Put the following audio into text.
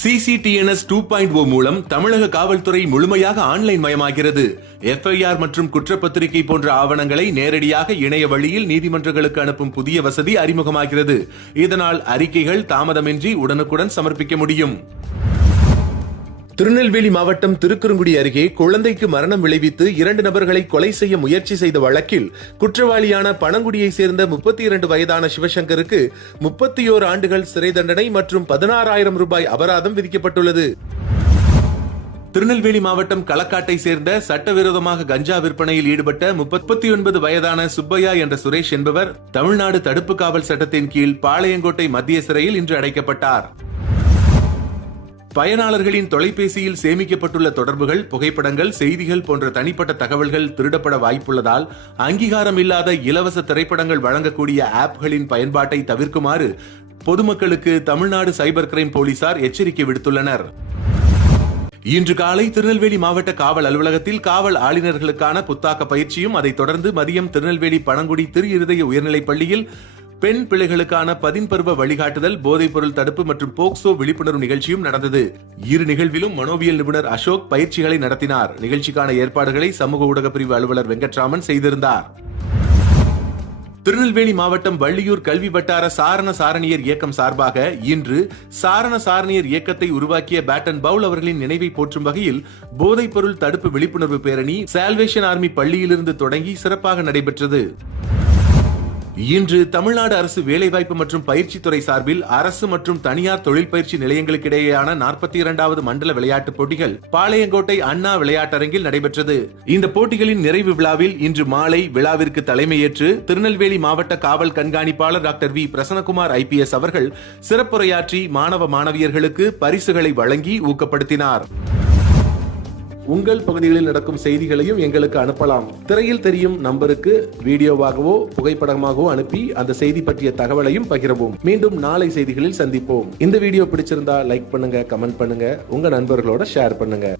CCTNS 2.0 மூலம் தமிழக காவல்துறை முழுமையாக ஆன்லைன் மயமாகிறது. FIR மற்றும் குற்றப்பத்திரிகை போன்ற ஆவணங்களை நேரடியாக இணைய வழியில் நீதிமன்றங்களுக்கு அனுப்பும் புதிய வசதி அறிமுகமாகிறது. இதனால் அறிக்கைகள் தாமதமின்றி உடனுக்குடன் சமர்ப்பிக்க முடியும். திருநெல்வேலி மாவட்டம் திருக்குறுங்குடி அருகே குழந்தைக்கு மரணம் விளைவித்து 2 நபர்களை கொலை செய்ய முயற்சி செய்த வழக்கில் குற்றவாளியான பனங்குடியை சேர்ந்த 32 வயதான சிவசங்கருக்கு 31 ஆண்டுகள் சிறை தண்டனை மற்றும் 16,000 ரூபாய் அபராதம் விதிக்கப்பட்டுள்ளது. திருநெல்வேலி மாவட்டம் களக்காட்டை சேர்ந்த சட்டவிரோதமாக கஞ்சா விற்பனையில் ஈடுபட்ட 39 வயதான சுப்பையா என்ற சுரேஷ் என்பவர் தமிழ்நாடு தடுப்பு காவல் சட்டத்தின் கீழ் பாளையங்கோட்டை மத்திய சிறையில் இன்று அடைக்கப்பட்டார். பயனாளர்களின் தொலைபேசியில் சேமிக்கப்பட்டுள்ள தொடர்புகள், புகைப்படங்கள், செய்திகள் போன்ற தனிப்பட்ட தகவல்கள் திருடப்பட வாய்ப்புள்ளதால் அங்கீகாரம் இல்லாத இலவச திரைப்படங்கள் வழங்கக்கூடிய ஆப்களின் பயன்பாட்டை தவிர்க்குமாறு பொதுமக்களுக்கு தமிழ்நாடு சைபர் கிரைம் போலீசார் எச்சரிக்கை விடுத்துள்ளனர். இன்று காலை திருநெல்வேலி மாவட்ட காவல் அலுவலகத்தில் காவல் ஆளுநர்களுக்கான புத்தாக்க பயிற்சியும், அதைத் தொடர்ந்து மதியம் திருநெல்வேலி பனங்குடி திரு இருதய உயர்நிலைப் பள்ளியில் பெண் பிள்ளைகளுக்கான பதின்பருவ வழிகாட்டுதல், போதைப் பொருள் தடுப்பு மற்றும் போக்சோ விழிப்புணர்வு நிகழ்ச்சியும் நடந்தது. இரு நிகழ்விலும் மனோவியல் நிபுணர் அசோக் பயிற்சிகளை நடத்தினார். நிகழ்ச்சிக்கான ஏற்பாடுகளை சமூக ஊடக பிரிவு அலுவலர் வெங்கட்ராமன் செய்திருந்தார். திருநெல்வேலி மாவட்டம் வள்ளியூர் கல்வி வட்டார சாரண சாரணியர் இயக்கம் சார்பாக இன்று சாரண சாரணியர் இயக்கத்தை உருவாக்கிய பேட்டன் பவுல் அவர்களின் நினைவை போற்றும் வகையில் போதைப் பொருள் தடுப்பு விழிப்புணர்வு பேரணி சால்வேஷன் ஆர்மி பள்ளியிலிருந்து தொடங்கி சிறப்பாக நடைபெற்றது. இன்று தமிழ்நாடு அரசு வேலைவாய்ப்பு மற்றும் பயிற்சி துறை சார்பில் அரசு மற்றும் தனியார் தொழில் பயிற்சி நிலையங்களுக்கிடையேயான 42வது மண்டல விளையாட்டுப் போட்டிகள் பாளையங்கோட்டை அண்ணா விளையாட்டரங்கில் நடைபெற்றது. இந்த போட்டிகளின் நிறைவு விழாவில் இன்று மாலை விழாவிற்கு தலைமையேற்று திருநெல்வேலி மாவட்ட காவல் கண்காணிப்பாளர் டாக்டர் வி பிரசன்னகுமார் IPS அவர்கள் சிறப்புரையாற்றி மாணவ மாணவியர்களுக்கு பரிசுகளை வழங்கி ஊக்கப்படுத்தினார். உங்கள் பகுதிகளில் நடக்கும் செய்திகளையும் எங்களுக்கு அனுப்பலாம். திரையில் தெரியும் நம்பருக்கு வீடியோவாகவோ புகைப்படமாகவோ அனுப்பி அந்த செய்தி பற்றிய தகவலையும் பகிரவும். மீண்டும் நாளை செய்திகளில் சந்திப்போம். இந்த வீடியோ பிடிச்சிருந்தா லைக் பண்ணுங்க, கமெண்ட் பண்ணுங்க, உங்க நண்பர்களோட ஷேர் பண்ணுங்க.